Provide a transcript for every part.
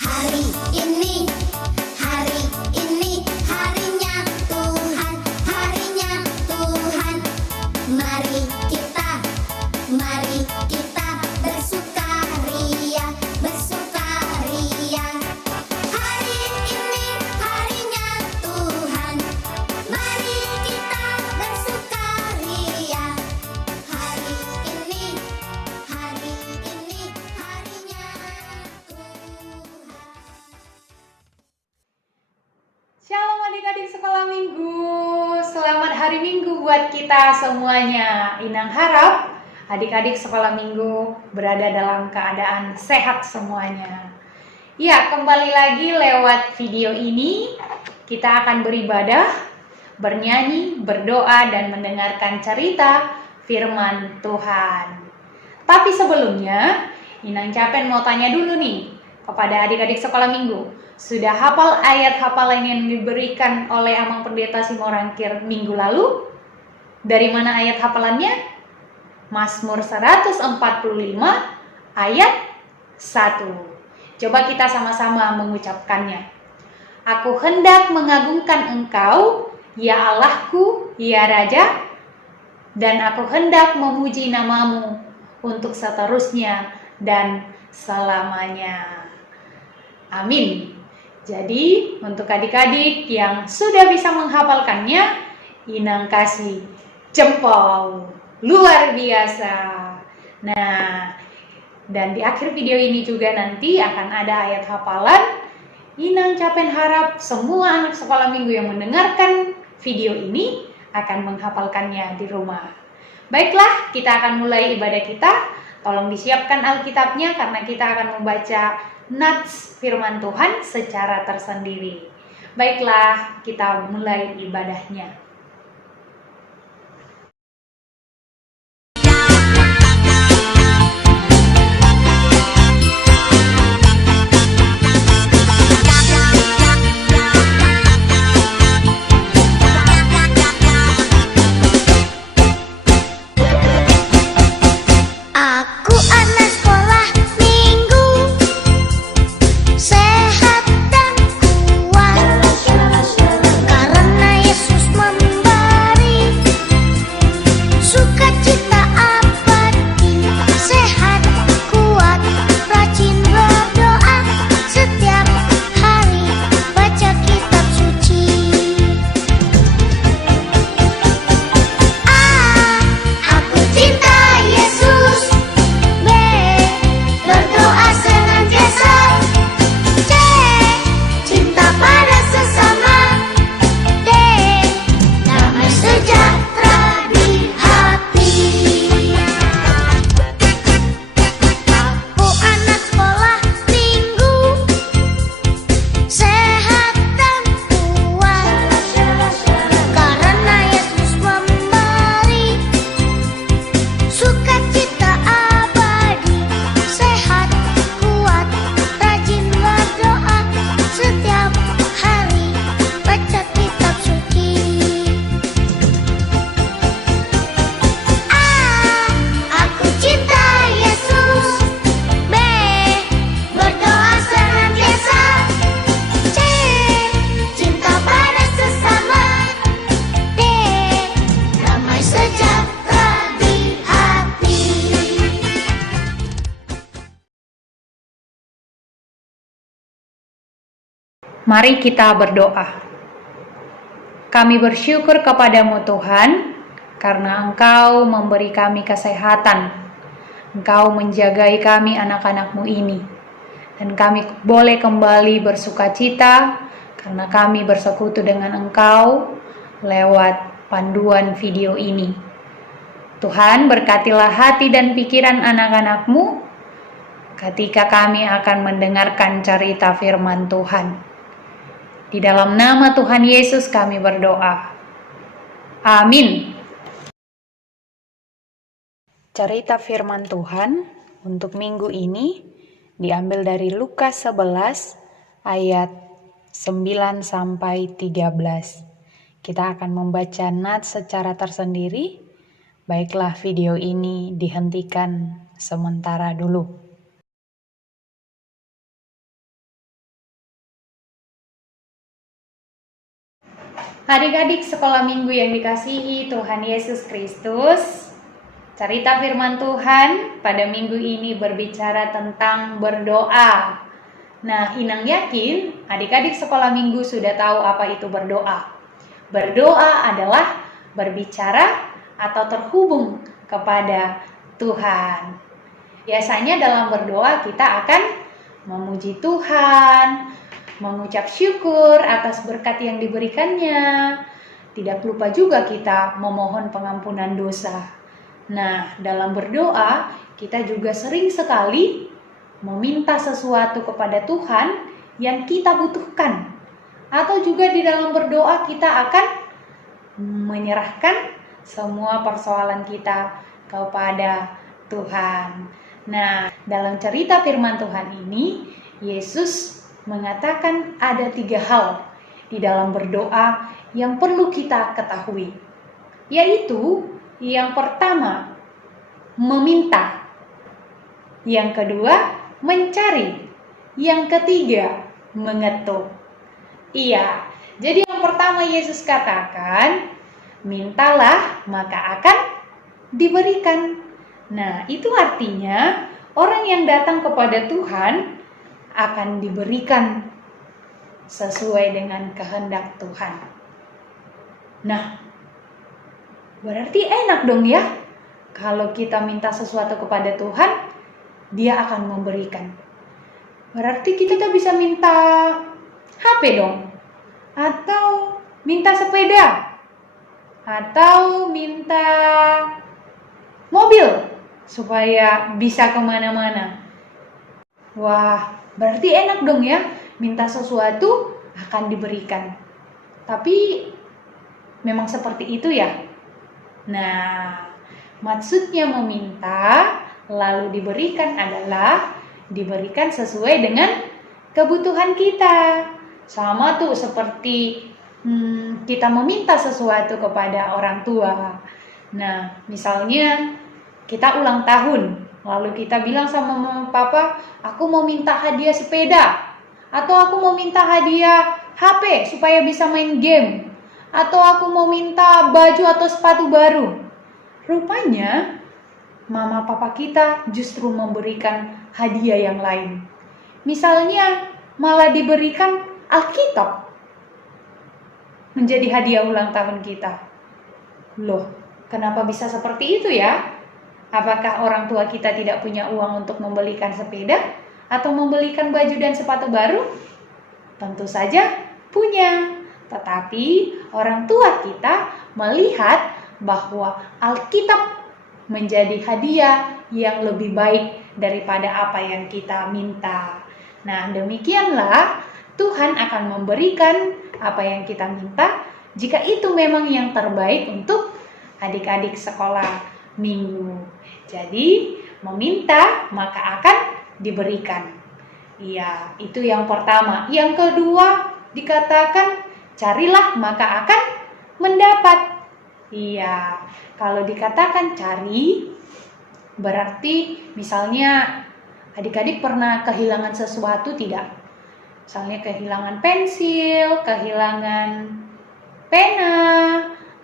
Hari ini, hari ini, harinya Tuhan, harinya Tuhan. Mari kita bersukaria, bersukaria. Hari ini, harinya Tuhan. Mari kita bersukaria. Hari ini, harinya Tuhan. Shalom adik-adik sekolah minggu, selamat hari minggu buat kita semuanya. Inang harap adik-adik sekolah minggu berada dalam keadaan sehat semuanya. Ya, kembali lagi lewat video ini kita akan beribadah, bernyanyi, berdoa, dan mendengarkan cerita firman Tuhan. Tapi sebelumnya, Inang Capen mau tanya dulu nih kepada adik-adik sekolah minggu. Sudah hafal ayat hafalan yang diberikan oleh Amang Pendeta Simorangkir minggu lalu? Dari mana ayat hafalannya? Mazmur 145 ayat 1. Coba kita sama-sama mengucapkannya. Aku hendak mengagungkan Engkau, ya Allahku, ya Raja, dan aku hendak memuji namamu untuk seterusnya dan selamanya. Amin. Jadi, untuk adik-adik yang sudah bisa menghafalkannya, Inang kasih jempol. Luar biasa. Nah, dan di akhir video ini juga nanti akan ada ayat hafalan. Inang Capen harap semua anak sekolah minggu yang mendengarkan video ini akan menghafalkannya di rumah. Baiklah, kita akan mulai ibadah kita. Tolong disiapkan Alkitabnya karena kita akan membaca nats firman Tuhan secara tersendiri. Baiklah, kita mulai ibadahnya. Aku anak sekolah minggu, sehat dan kuat, karena Yesus memberi sukacita abadi. Sehat, kuat, rajin berdoa, setiap hari baca kitab suci. Aku cinta Yesus. B, berdoa senantiasa. C, cinta pada sesama. D, damai sejahtera di hati. Aku anak sekolah minggu, sehat dan kuat, karena Yesus memberi sukacita abadi. Sehat, kuat, rajin berdoa, setiap hari baca kitab suci. Aku cinta Yesus. B, berdoa senantiasa. C, cinta pada sesama. D, damai sejahtera di hati. Mari kita berdoa. Kami bersyukur kepadamu Tuhan, karena Engkau memberi kami kesehatan. Engkau menjagai kami anak-anak-Mu ini. Dan kami boleh kembali bersukacita, karena kami bersekutu dengan Engkau lewat panduan video ini. Tuhan, berkatilah hati dan pikiran anak-anak-Mu ketika kami akan mendengarkan cerita firman Tuhan. Di dalam nama Tuhan Yesus kami berdoa. Amin. Cerita firman Tuhan untuk minggu ini diambil dari Lukas 11 ayat 9 sampai 13. Kita akan membaca nats secara tersendiri. Baiklah, video ini dihentikan sementara dulu. Adik-adik sekolah minggu yang dikasihi Tuhan Yesus Kristus, cerita firman Tuhan pada minggu ini berbicara tentang berdoa. Nah, Inang yakin adik-adik sekolah minggu sudah tahu apa itu berdoa. Berdoa adalah berbicara atau terhubung kepada Tuhan. Biasanya dalam berdoa kita akan memuji Tuhan, mengucap syukur atas berkat yang diberikannya. Tidak lupa juga kita memohon pengampunan dosa. Nah, dalam berdoa kita juga sering sekali meminta sesuatu kepada Tuhan yang kita butuhkan. Atau juga di dalam berdoa kita akan menyerahkan semua persoalan kita kepada Tuhan. Nah, dalam cerita firman Tuhan ini, Yesus mengatakan ada 3 hal di dalam berdoa yang perlu kita ketahui. Yaitu, yang pertama, meminta. Yang kedua, mencari. Yang ketiga, mengetuk. Iya, jadi yang pertama Yesus katakan, mintalah maka akan diberikan. Nah, itu artinya orang yang datang kepada Tuhan akan diberikan sesuai dengan kehendak Tuhan. Nah, berarti enak dong ya, kalau kita minta sesuatu kepada Tuhan, Dia akan memberikan. Berarti kita bisa minta HP dong, atau minta sepeda, atau minta mobil supaya bisa kemana-mana. Wah, berarti enak dong ya, minta sesuatu akan diberikan. Tapi memang seperti itu ya. Nah, maksudnya meminta lalu diberikan adalah diberikan sesuai dengan kebutuhan kita. Sama tuh seperti kita meminta sesuatu kepada orang tua. Nah, misalnya kita ulang tahun, lalu kita bilang sama mama papa, aku mau minta hadiah sepeda, atau aku mau minta hadiah HP supaya bisa main game, atau aku mau minta baju atau sepatu baru. Rupanya mama papa kita justru memberikan hadiah yang lain. Misalnya malah diberikan Alkitab menjadi hadiah ulang tahun kita. Loh, kenapa bisa seperti itu ya? Apakah orang tua kita tidak punya uang untuk membelikan sepeda atau membelikan baju dan sepatu baru? Tentu saja punya. Tetapi orang tua kita melihat bahwa Alkitab menjadi hadiah yang lebih baik daripada apa yang kita minta. Nah, demikianlah Tuhan akan memberikan apa yang kita minta jika itu memang yang terbaik untuk adik-adik sekolah minggu. Jadi, meminta maka akan diberikan. Iya, itu yang pertama. Yang kedua, dikatakan carilah maka akan mendapat. Iya, kalau dikatakan cari, berarti misalnya adik-adik pernah kehilangan sesuatu tidak? Misalnya kehilangan pensil, kehilangan pena,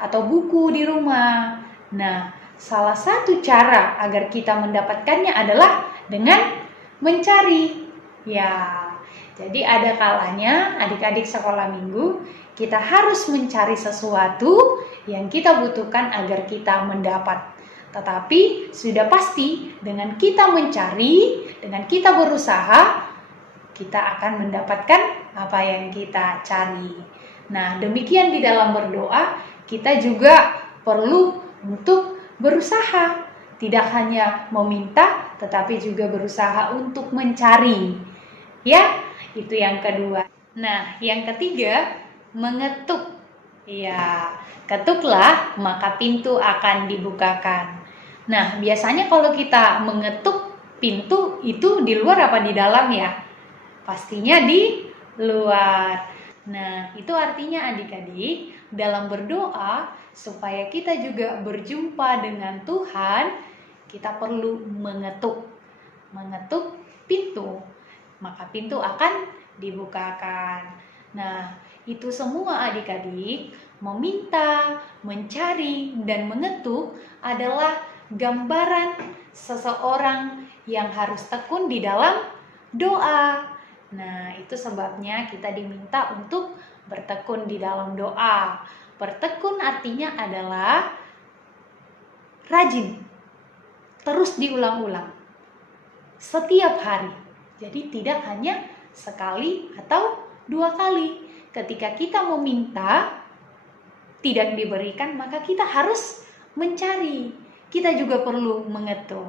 atau buku di rumah. Nah, salah satu cara agar kita mendapatkannya adalah dengan mencari. Ya, jadi ada kalanya adik-adik sekolah minggu, kita harus mencari sesuatu yang kita butuhkan agar kita mendapat. Tetapi sudah pasti dengan kita mencari, dengan kita berusaha, kita akan mendapatkan apa yang kita cari. Nah, demikian di dalam berdoa, kita juga perlu untuk berusaha. Tidak hanya meminta, tetapi juga berusaha untuk mencari. Ya, itu yang kedua. Nah, yang ketiga, mengetuk. Ya, ketuklah maka pintu akan dibukakan. Nah, biasanya kalau kita mengetuk pintu itu di luar apa di dalam ya? Pastinya di luar. Nah, itu artinya adik-adik dalam berdoa supaya kita juga berjumpa dengan Tuhan, kita perlu mengetuk. Mengetuk pintu, maka pintu akan dibukakan. Nah, itu semua adik-adik, meminta, mencari, dan mengetuk adalah gambaran seseorang yang harus tekun di dalam doa. Nah, itu sebabnya kita diminta untuk bertekun di dalam doa. Bertekun artinya adalah rajin, terus diulang-ulang, setiap hari. Jadi tidak hanya sekali atau 2 kali. Ketika kita meminta, tidak diberikan, maka kita harus mencari. Kita juga perlu mengetuk.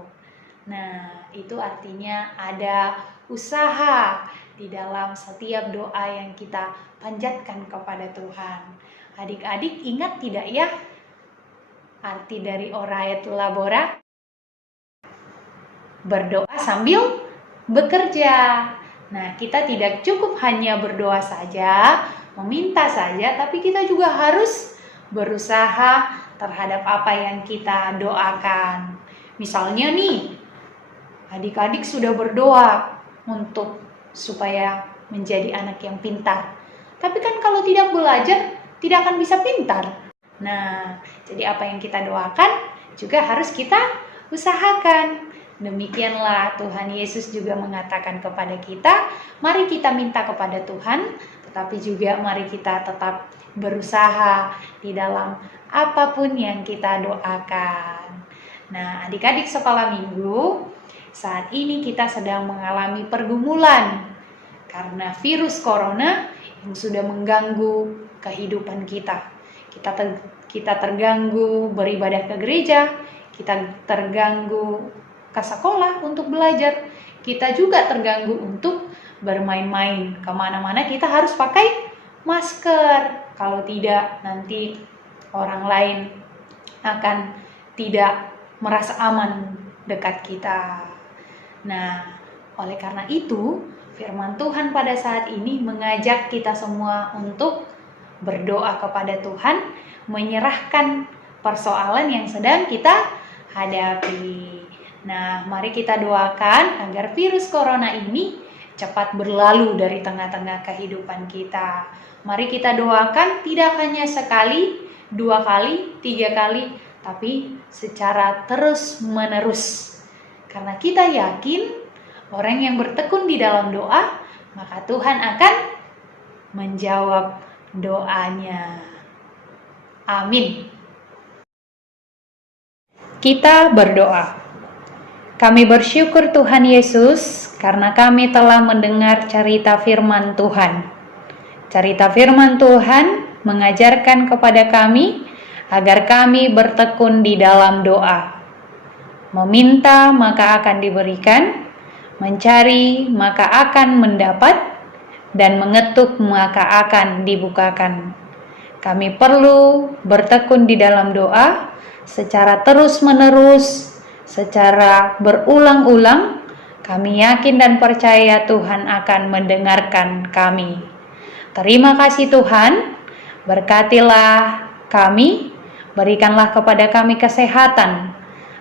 Nah, itu artinya ada usaha di dalam setiap doa yang kita panjatkan kepada Tuhan. Adik-adik ingat tidak ya arti dari oraet labora? Berdoa sambil bekerja. Nah, kita tidak cukup hanya berdoa saja, meminta saja, tapi kita juga harus berusaha terhadap apa yang kita doakan. Misalnya nih, adik-adik sudah berdoa untuk supaya menjadi anak yang pintar. Tapi kan kalau tidak belajar, tidak akan bisa pintar. Nah, jadi apa yang kita doakan juga harus kita usahakan. Demikianlah Tuhan Yesus juga mengatakan kepada kita, mari kita minta kepada Tuhan, tetapi juga mari kita tetap berusaha di dalam apapun yang kita doakan. Nah, adik-adik sekolah minggu, saat ini kita sedang mengalami pergumulan karena virus corona yang sudah mengganggu kehidupan kita. Kita terganggu beribadah ke gereja, kita terganggu ke sekolah untuk belajar, kita juga terganggu untuk bermain-main. Kemana-mana kita harus pakai masker. Kalau tidak, nanti orang lain akan tidak merasa aman dekat kita. Nah, oleh karena itu, firman Tuhan pada saat ini mengajak kita semua untuk berdoa kepada Tuhan, menyerahkan persoalan yang sedang kita hadapi. Nah, mari kita doakan agar virus corona ini cepat berlalu dari tengah-tengah kehidupan kita. Mari kita doakan tidak hanya sekali, 2 kali, 3 kali, tapi secara terus-menerus. Karena kita yakin orang yang bertekun di dalam doa, maka Tuhan akan menjawab doanya. Amin. Kita berdoa. Kami bersyukur Tuhan Yesus karena kami telah mendengar cerita firman Tuhan. Cerita firman Tuhan mengajarkan kepada kami agar kami bertekun di dalam doa. Meminta maka akan diberikan, mencari maka akan mendapat, dan mengetuk maka akan dibukakan. Kami perlu bertekun di dalam doa secara terus-menerus, secara berulang-ulang. Kami yakin dan percaya Tuhan akan mendengarkan kami. Terima kasih Tuhan, berkatilah kami, berikanlah kepada kami kesehatan,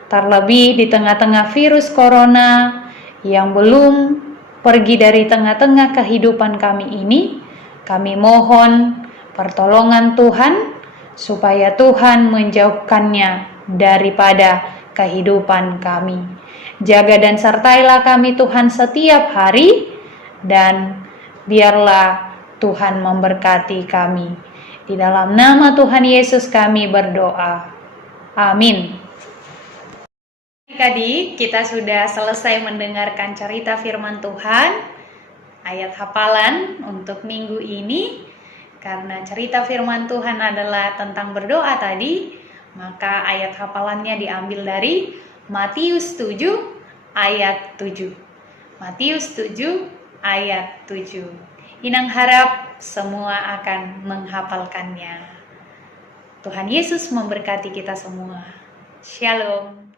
terlebih di tengah-tengah virus corona yang belum pergi dari tengah-tengah kehidupan kami ini. Kami mohon pertolongan Tuhan, supaya Tuhan menjauhkannya daripada kehidupan kami. Jaga dan sertailah kami Tuhan setiap hari, dan biarlah Tuhan memberkati kami. Di dalam nama Tuhan Yesus kami berdoa. Amin. Adik-adik, kita sudah selesai mendengarkan cerita firman Tuhan, ayat hafalan untuk minggu ini. Karena cerita firman Tuhan adalah tentang berdoa tadi, maka ayat hafalannya diambil dari Matius 7 ayat 7. Matius 7 ayat 7. Inang harap semua akan menghafalkannya. Tuhan Yesus memberkati kita semua. Shalom.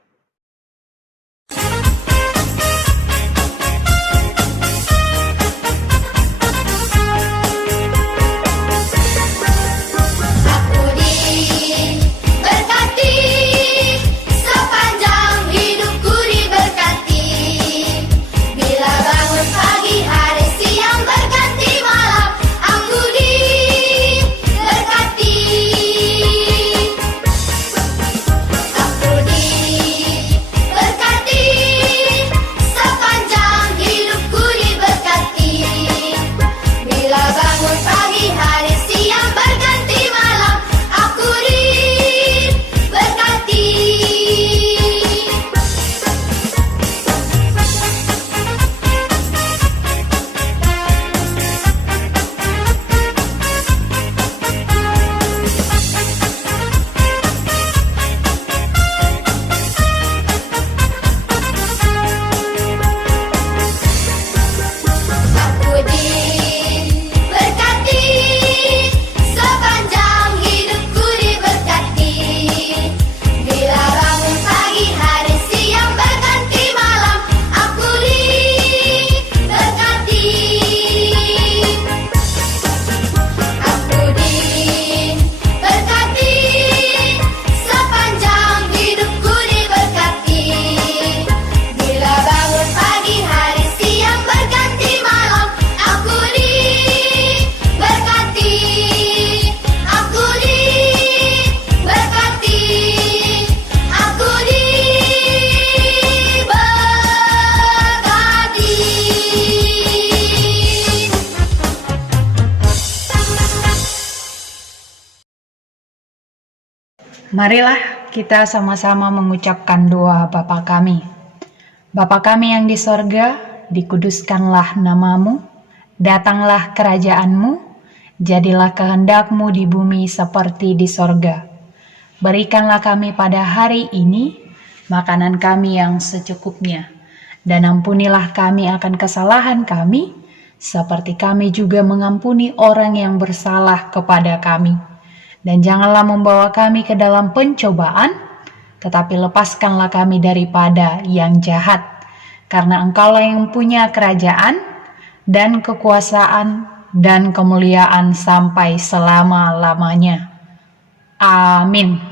Bila bangun pagi hari siang berganti malam, aku Marilah kita sama-sama mengucapkan doa Bapa kami. Bapa kami yang di sorga, dikuduskanlah namamu, datanglah kerajaanmu, jadilah kehendakmu di bumi seperti di sorga. Berikanlah kami pada hari ini makanan kami yang secukupnya, dan ampunilah kami akan kesalahan kami, seperti kami juga mengampuni orang yang bersalah kepada kami. Dan janganlah membawa kami ke dalam pencobaan, tetapi lepaskanlah kami daripada yang jahat. Karena Engkaulah yang punya kerajaan, dan kekuasaan, dan kemuliaan sampai selama-lamanya. Amin.